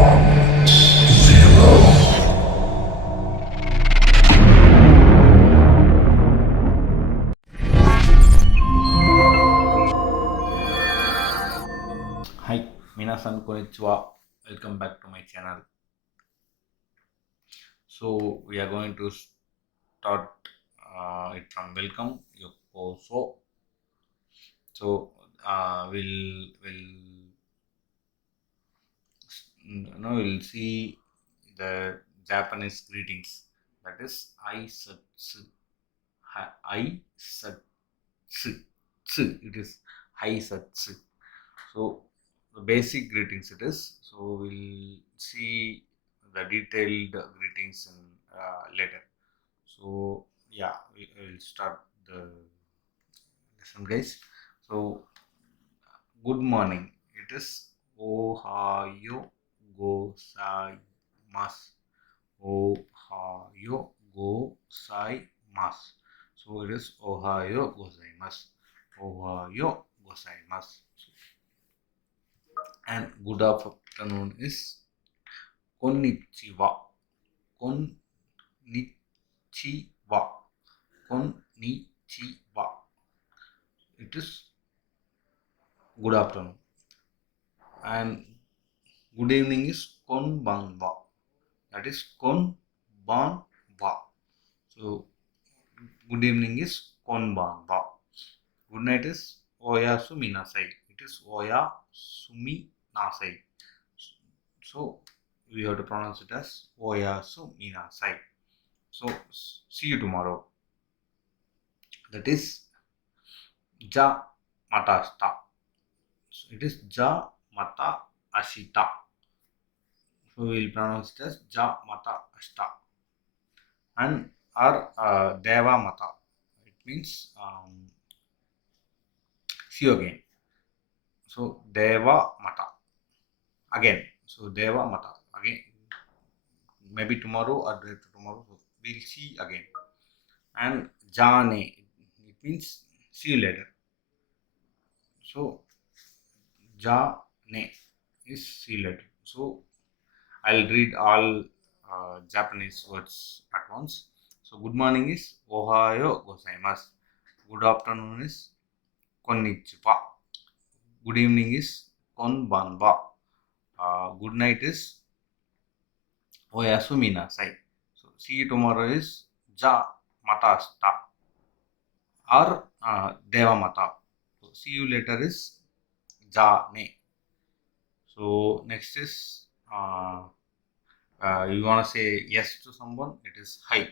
Hi, minasan konnichiwa. Welcome back to my channel. So we are going to start it from welcome yokoso. So we'll see the Japanese greetings. That is aisatsu. Aisatsu. It is aisatsu. So the basic greetings it is. So we'll see the detailed greetings in, later. So yeah, we will start the lesson, guys. So good morning. It is Ohayo gozaimasu. Ohayo gozaimasu. So it is Ohayo gozaimasu. Ohayo gozaimasu. And good afternoon is konnichiwa. Konnichiwa. Konnichiwa. It is good afternoon. And good evening is konbanwa. That is konbanwa. So good evening is konbanwa. Good night is oyasumi nasai. It is oyasumi nasai. So we have to pronounce it as oyasumi nasai. So see you tomorrow. That is ja mata ashita. So it is ja mata ashita. So we will pronounce it as ja mata ashita. And our deva mata. It means see you again. So deva mata again. So deva mata again. Maybe tomorrow or day after tomorrow. So we'll see again. And jane. It means see you later. So jane is see you later. So I'll read all Japanese words at once. So good morning is ohayo gozaimasu. Good afternoon is konnichiwa. Good evening is konbanwa. Good night is oyasumi nasai. So see you tomorrow is ja mata ashita or deva mata. So see you later is ja ne. So next is you want to say yes to someone, it is hi.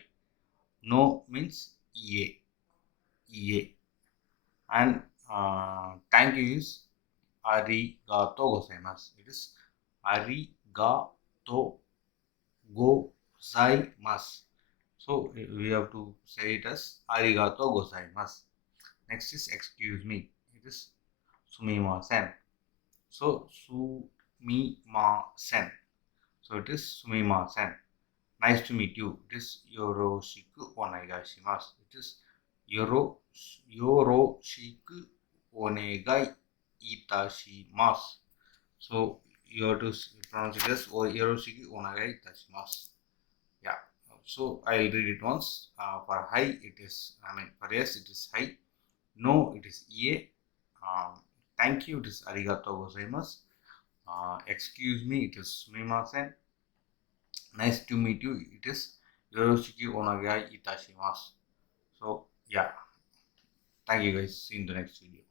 No means ye. And thank you is arigato gozaimasu. It is arigato gozaimasu. So we have to say it as arigato gozaimasu. Next is excuse me. It is sumimasen. So sumimasen. So it is sumimasen. Nice to meet you. It is yoroshiku onegaishimasu. It is yoroshiku onegai itashimasu. So you have to pronounce it as yoroshiku onegai itashimasu. Yeah. So I'll read it once. For hi, for yes, it is hi. No, it is ie. Thank you, it is arigato gozaimasu. Excuse me, it is sumimasen. Nice to meet you, it is yoroshiku onegai itashimasu. So yeah, thank you guys. See you in the next video.